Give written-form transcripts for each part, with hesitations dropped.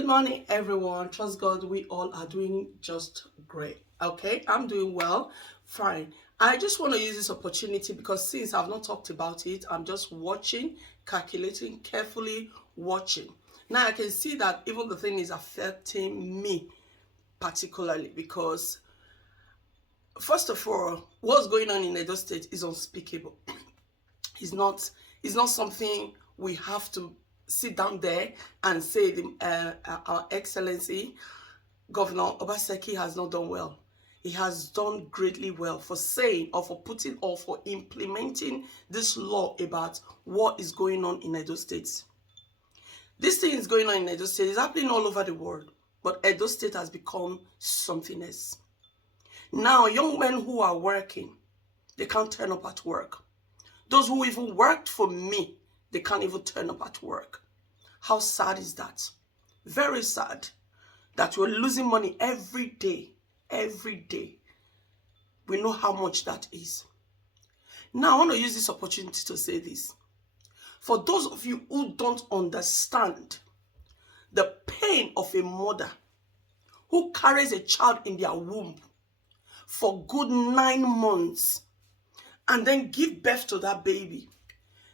Good morning, everyone. Trust God, we all are doing just great. Okay, I'm doing well. Fine. I just want to use this opportunity because since I've not talked about it, I'm just watching, calculating, carefully watching. Now I can see that even the thing is affecting me particularly because, first of all, what's going on in Edo State is unspeakable. It's not it's not something we have to sit down there and say our excellency Governor Obaseki has not done well. He has done greatly well for saying or for putting or for implementing this law about what is going on in Edo State. This thing is going on in Edo State. It's happening all over the world, but Edo State has become something else. Now, young men who are working, they can't turn up at work. Those who even worked for me, they can't even turn up at work. How sad is that? Very sad that we're losing money every day. Every day. We know how much that is. Now, I want to use this opportunity to say this. For those of you who don't understand the pain of a mother who carries a child in their womb for good 9 months and then give birth to that baby,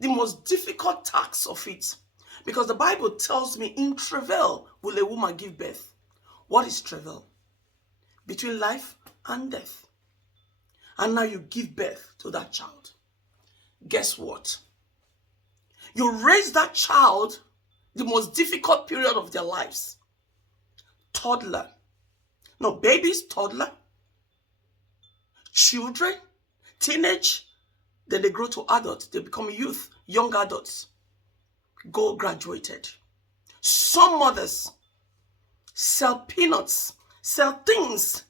the most difficult task of it, because the Bible tells me in travail will a woman give birth. What is travail? Between life and death. And now you give birth to that child. Guess what? You raise that child the most difficult period of their lives. Toddler. No, babies, toddler, children, teenage, then they grow to adults, they become youth, young adults, go graduated. Some mothers sell peanuts, sell things,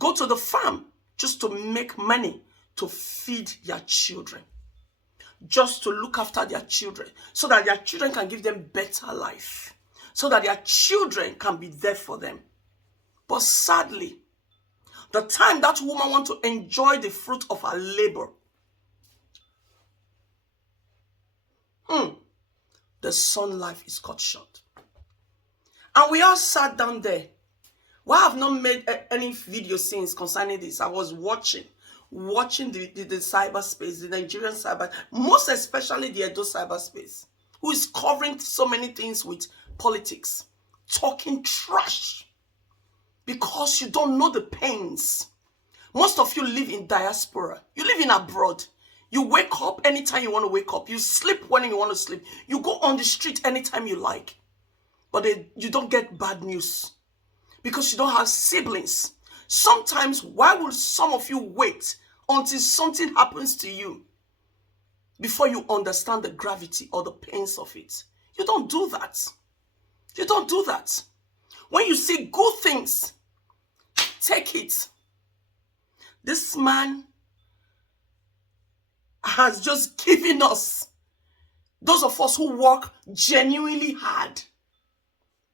go to the farm just to make money to feed their children, just to look after their children, so that their children can give them better life, so that their children can be there for them. But sadly, the time that woman wants to enjoy the fruit of her labor, the son life is cut short. And we all sat down there. Why I've not made any video since concerning this? I was watching the cyberspace, the Nigerian cyber, most especially the Edo cyberspace, who is covering so many things with politics, talking trash, because you don't know the pains. Most of you live in diaspora. You live in abroad. You wake up anytime you want to wake up. You sleep when you want to sleep. You go on the street anytime you like. But you don't get bad news because you don't have siblings. Sometimes, why will some of you wait until something happens to you before you understand the gravity or the pains of it? You don't do that. You don't do that. When you see good things, take it. This man has just given us, those of us who work genuinely hard,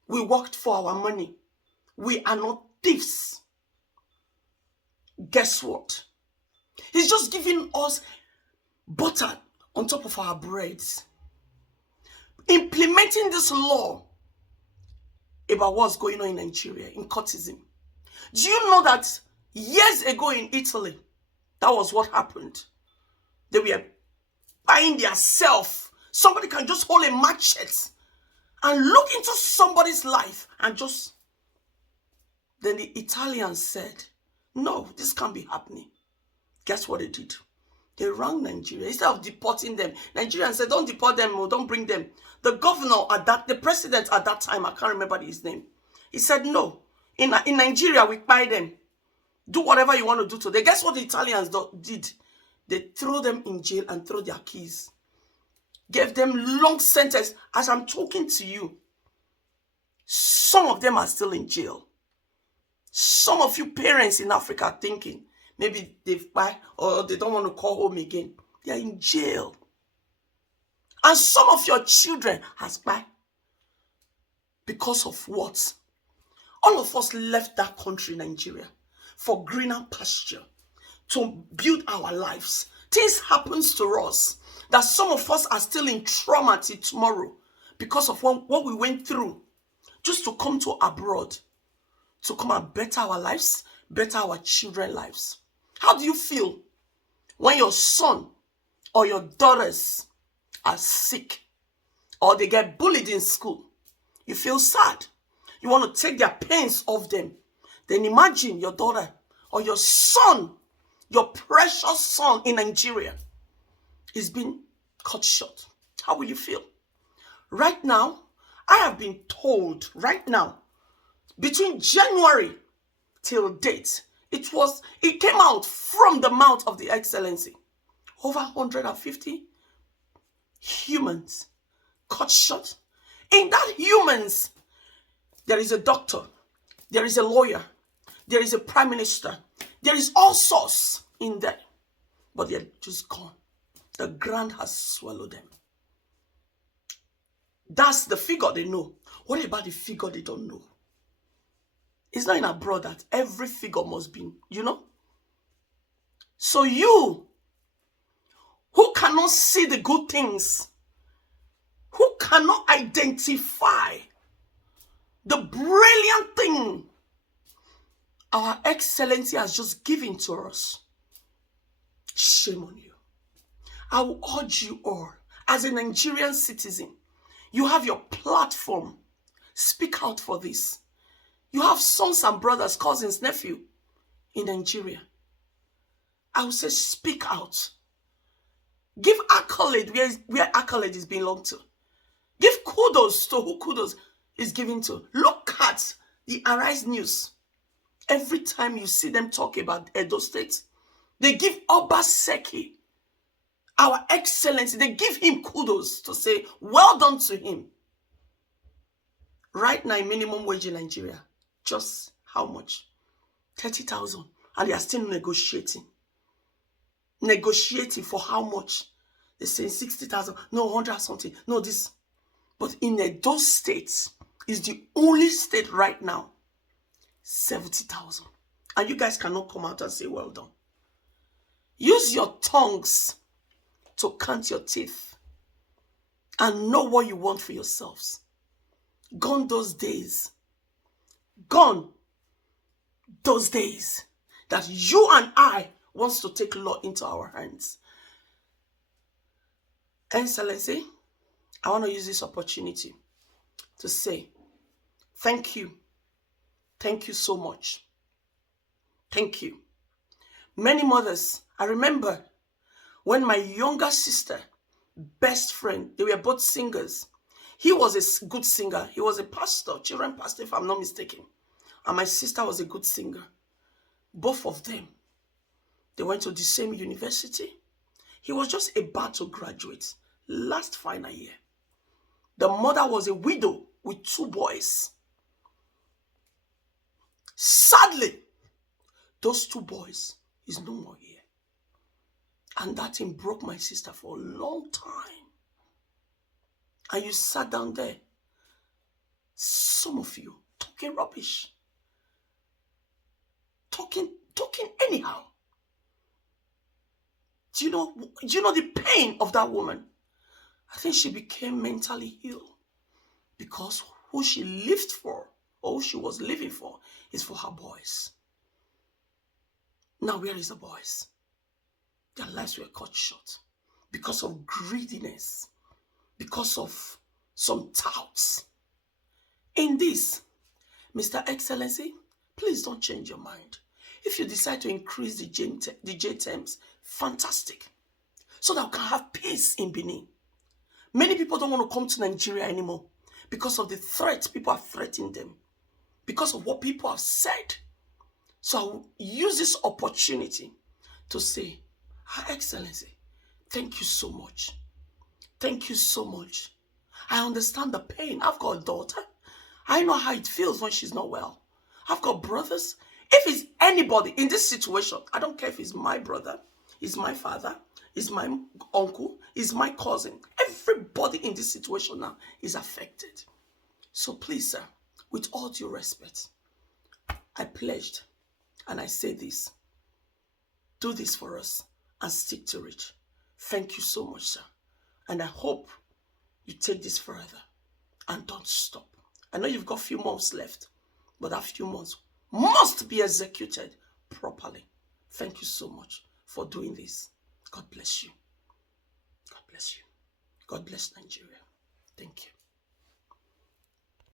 we worked for our money. We are not thieves. Guess what? He's just giving us butter on top of our breads. Implementing this law about what's going on in Nigeria, in courtism. Do you know that years ago in Italy, that was what happened? They were buying their self. Somebody can just hold a machete and look into somebody's life and just... Then the Italians said, no, this can't be happening. Guess what they did? They rang Nigeria. Instead of deporting them, Nigerians said, don't deport them, or don't bring them. The governor the president at that time, I can't remember his name, he said, no, in Nigeria, we buy them. Do whatever you want to do to them. Guess what the Italians did? They threw them in jail and threw their keys. Gave them long sentence. As I'm talking to you, some of them are still in jail. Some of you parents in Africa are thinking, maybe they've died or they don't want to call home again. They are in jail. And some of your children has died. Because of what? All of us left that country, Nigeria, for greener pasture, to build our lives. Things happens to us that some of us are still in trauma till tomorrow because of what we went through just to come to abroad, to come and better our lives, better our children's lives. How do you feel when your son or your daughters are sick or they get bullied in school? You feel sad. You want to take their pains off them. Then imagine your daughter or your son, your precious son in Nigeria, is being cut short. How will you feel? Right now, I have been told right now, between January till date, it came out from the mouth of the Excellency. Over 150 humans cut short. In that humans, there is a doctor, there is a lawyer, there is a prime minister, there is all sorts in there, but they're just gone. The ground has swallowed them. That's the figure they know. What about the figure they don't know? It's not in abroad that every figure must be, So you, who cannot see the good things, who cannot identify the brilliant thing our Excellency has just given to us, shame on you. I will urge you all, as a Nigerian citizen, you have your platform. Speak out for this. You have sons and brothers, cousins, nephew in Nigeria. I will say, speak out. Give accolade where accolade is belong to. Give kudos to who kudos is given to. Look at the Arise News. Every time you see them talk about Edo State, they give Obaseki, our Excellency, they give him kudos to say, well done to him. Right now, minimum wage in Nigeria, just how much? 30,000. And they are still negotiating. Negotiating for how much? They're saying 60,000. No, 100 something. No, this. But in Edo State is the only state right now, 70,000. And you guys cannot come out and say, well done. Use your tongues to count your teeth and know what you want for yourselves. Gone those days. Gone those days that you and I wants to take law into our hands. Excellency, I want to use this opportunity to say thank you. Thank you so much. Thank you. Many mothers, I remember when my younger sister, best friend, they were both singers. He was a good singer. He was a pastor, children pastor, if I'm not mistaken. And my sister was a good singer. Both of them, they went to the same university. He was just about to graduate, last final year. The mother was a widow with 2 boys. Sadly, those 2 boys is no more here. And that thing broke my sister for a long time. And you sat down there, some of you, talking rubbish. Talking anyhow. Do you know the pain of that woman? I think she became mentally ill because who she lived for or who she was living for is for her boys. Now where is the boys? Their lives were cut short because of greediness, because of some touts. In this, Mr. Excellency, please don't change your mind. If you decide to increase the J terms, fantastic. So that we can have peace in Benin. Many people don't want to come to Nigeria anymore because of the threat people are threatening them, because of what people have said. So I will use this opportunity to say, Her Excellency, thank you so much. Thank you so much. I understand the pain. I've got a daughter. I know how it feels when she's not well. I've got brothers. If it's anybody in this situation, I don't care if it's my brother, it's my father, it's my uncle, it's my cousin. Everybody in this situation now is affected. So please, sir, with all due respect, I pledged and I say this. Do this for us and stick to it. Thank you so much, sir. And I hope you take this further and don't stop. I know you've got a few months left, but that few months must be executed properly. Thank you so much for doing this. God bless you. God bless you. God bless Nigeria. Thank you.